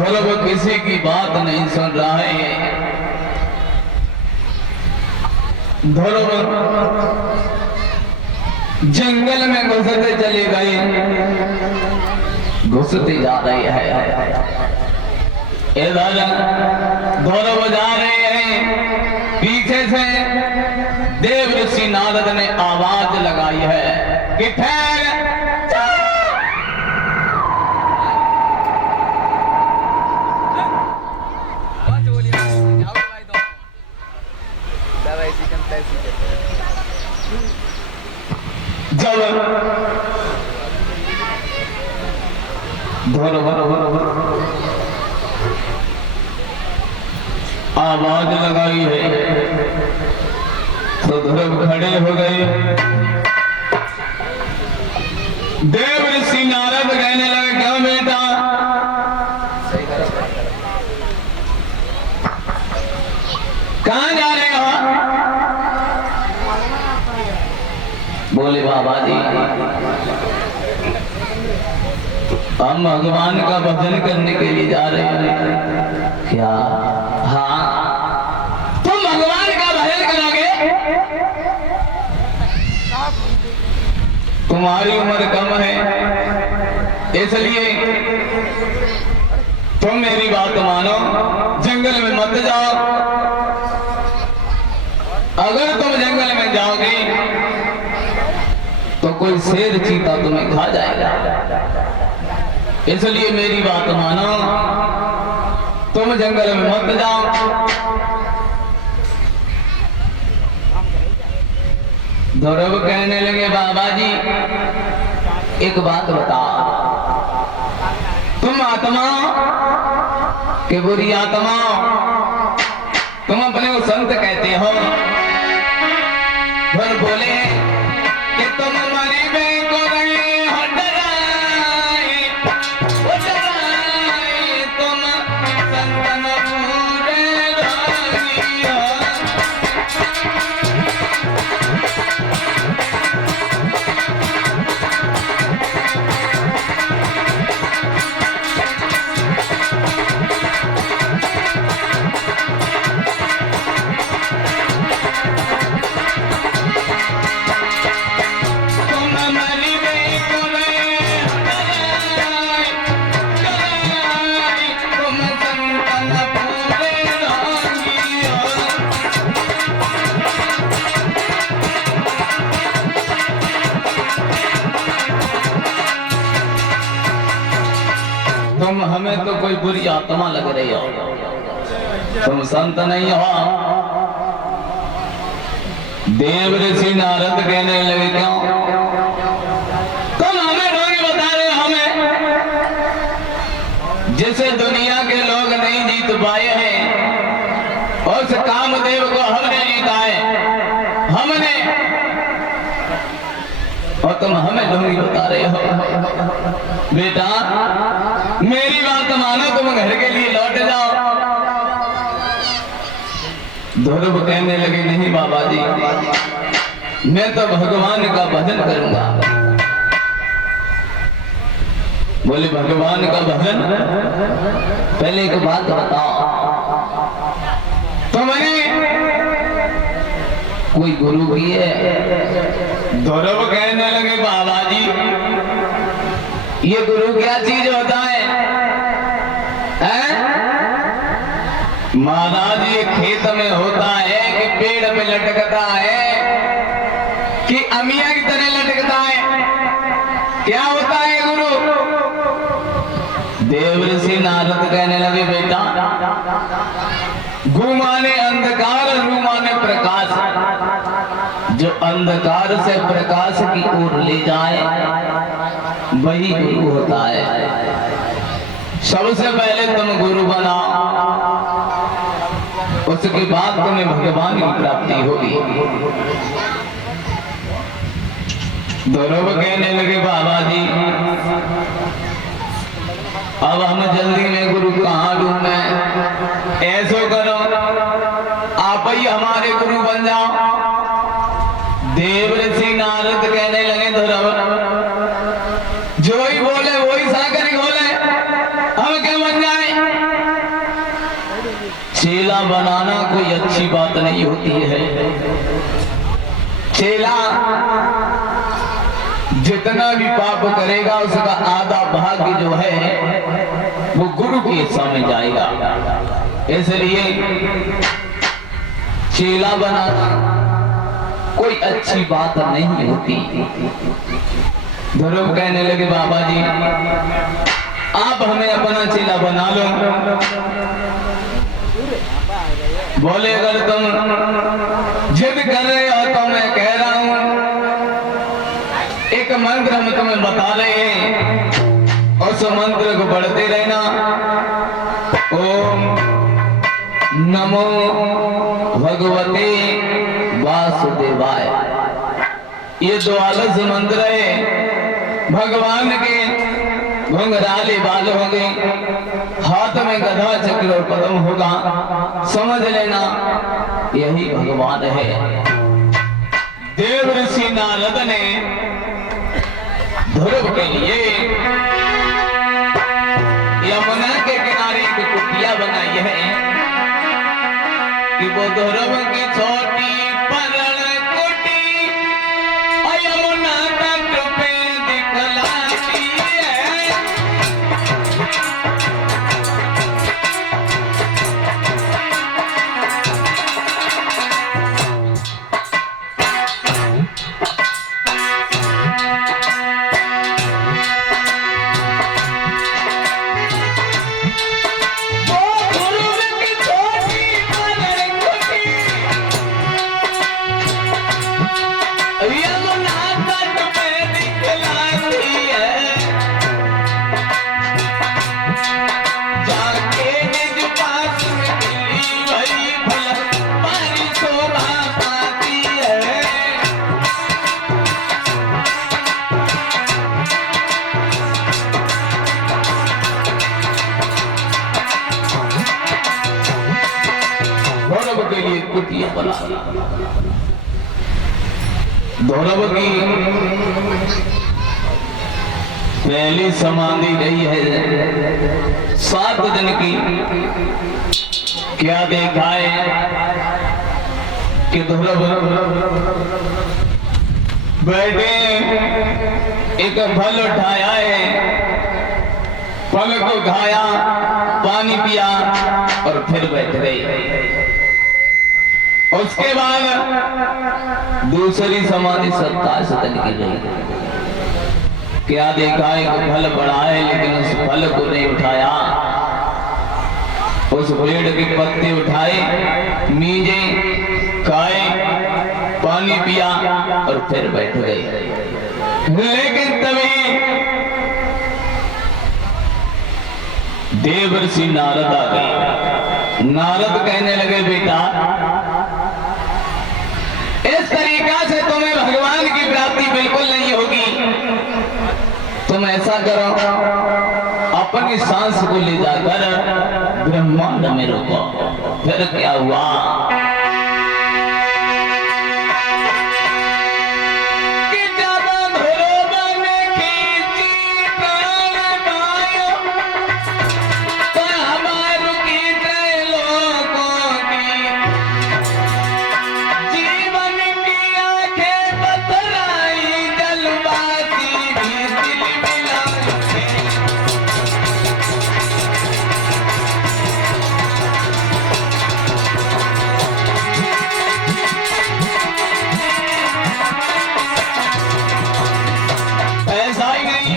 ध्रुव किसी की बात नहीं सुन रहा है। ध्रुव जंगल में घुसते चले गए, घुसते जा रहे हैं। इधर ध्रुव जा रहे हैं, पीछे से देव ऋषि नारद ने आवाज लगाई है कि ठहर। जब आवाज लगाई है तो ध्रुव खड़े हो गए। देव ऋषि नारद कहने लगे, क्यों बेटा? कहां जा रहे हो? बोले, बाबा जी हम भगवान का भजन करने के लिए जा रहे हैं। क्या? हाँ, तुम भगवान का भजन करोगे? तुम्हारी उम्र कम है, इसलिए तुम मेरी बात मानो, जंगल में मत जाओ। अगर तुम जंगल में जाओगे तो कोई शेर चीता तुम्हें खा जाएगा, इसलिए मेरी बात मानो, तुम जंगल में मत जाओ। ध्रुव कहने लगे, बाबा जी एक बात बताओ, तुम आत्मा के बुरी आत्मा, तुम अपने को संत कहते हो। ध्रुव बोले कि तुम मरी में को रहे हो डराए, तुम संतन पूरे रागी हो। तुम हमें तो कोई बुरी आत्मा लग रही हो, तुम संत नहीं हो। देव ऋषि नारद कहने लगे, क्यों? तुम हमें ढोंगी बता रहे हो, हमें जिसे दुनिया के लोग नहीं जीत पाए हैं, उस कामदेव को हमने जीता है, हमने, और तुम हमें ढोंगी बता रहे हो। बेटा मेरी बात मानो, तुम घर के लिए लौट जाओ। ध्रुव कहने लगे, नहीं बाबा जी, मैं तो भगवान का भजन करूंगा। बोले, भगवान का भजन? पहले एक बात बताओ, तुमने कोई गुरु भी है? ध्रुव कहने लगे, बाबा जी ये गुरु क्या चीज होता है? महाराज ये खेत में होता है कि पेड़ पे लटकता है कि अमिया की तरह लटकता है? क्या होता है गुरु? देव ऋषि नारद कहने लगे, बेटा गु माने अंधकार, रू माने प्रकाश। जो अंधकार से प्रकाश की ओर ले जाए वही गुरु होता है। सबसे पहले तुम गुरु बनाओ, उसके बाद तुम्हें भगवान की प्राप्ति होगी। ध्रुव कहने लगे, बाबा जी अब हम जल्दी में गुरु कहाँ ढूंढे? ऐसो करो, आप ही हमारे गुरु बन जाओ। देव ऋषि नारद कहने लगे, ध्रुव जो ही बोले वही सागर खोले, हम क्यों बन जाए? चेला बनाना कोई अच्छी बात नहीं होती है। चेला जितना भी पाप करेगा उसका आधा भाग जो है वो गुरु के सामने जाएगा। इसलिए चेला बनाना कोई अच्छी बात नहीं होती। ध्रुव कहने लगे बाबा जी आप हमें अपना चेला बना लो। बोले अगर तुम जिद कर रहे हो तो मैं कह रहा हूं एक मंत्र हम तुम्हें बता रहे हैं, उस मंत्र को पढ़ते रहना। ओम नमो भगवते वासुदेवाय। ये द्वादश मंत्र है। भगवान के घुंघराले बाल होंगे, हाथ में गदा चक्र और पद्म होगा, समझ लेना यही भगवान है। देव ऋषि नारद ने ध्रुव के लिए यमुना के किनारे एक कुटिया बनाई है कि वो ध्रुव की छोटी परण कुटी यमुना तट पे दिखलाती है। धौरव की पहली समाधि रही है 7 दिन की। क्या देखा है कि धौरव बैठे एक फल उठाया है, फल को खाया, पानी पिया और फिर बैठ गए। उसके बाद दूसरी समाधि 27 दिन की रही। क्या देखा है कि फल बड़ा है लेकिन उस फल को नहीं उठाया, उस पेड़ के पत्ते उठाए, मीजे, खाए, पानी पिया और फिर बैठ गए। लेकिन तभी देवर्षि नारद आ गए। नारद कहने लगे बेटा इस तरीका से तुम्हें भगवान की प्राप्ति बिल्कुल नहीं होगी। तुम ऐसा करो अपनी सांस को ले जाकर ब्रह्मांड में रोको। फिर क्या हुआ कि जब ध्रुव ने खींची प्राण वायु तो हमार की लोगों की जीवन की आंखें बतराई जलवाती भी दिल मिलाती। ऐसा ही नहीं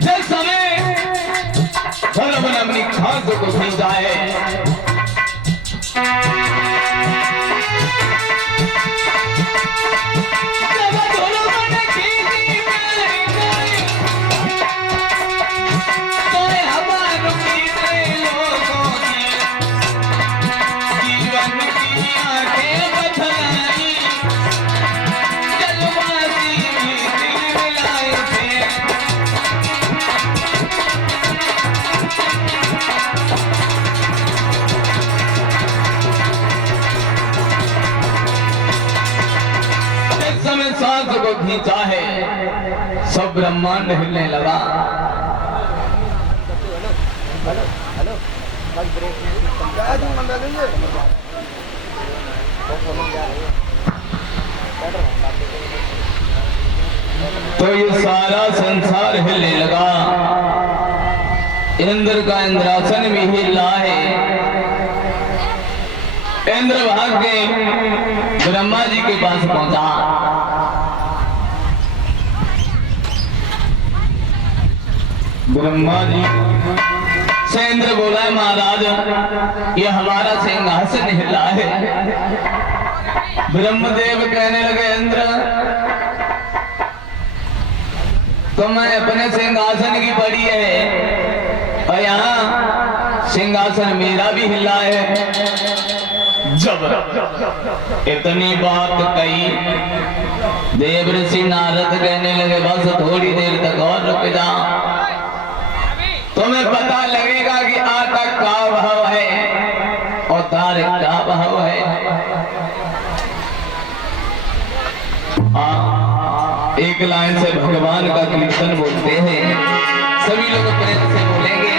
जिस समय ध्रुव ने अपनी खास को खींचा है सांस को खींचा है सब ब्रह्मांड हिलने लगा। तो ये सारा संसार हिलने लगा। इंद्र का इंद्रासन भी हिला है। इंद्र भाग के ब्रह्मा जी के पास पहुंचा। ब्रह्मा जी से इंद्र बोला, महाराज ये हमारा सिंहासन हिला है। ब्रह्मदेव कहने लगे, इंद्र तो मैं अपने सिंहासन की पड़ी है और यहाँ सिंहासन मेरा भी हिला है। जब इतनी बात कही, देव ऋषि नारद कहने लगे, बस थोड़ी देर तक और रुक जा, तुम्हें पता लगेगा कि आटा का भाव है और तारे का भाव है। एक लाइन से भगवान का कीर्तन बोलते हैं, सभी लोग प्रेम से बोलेंगे।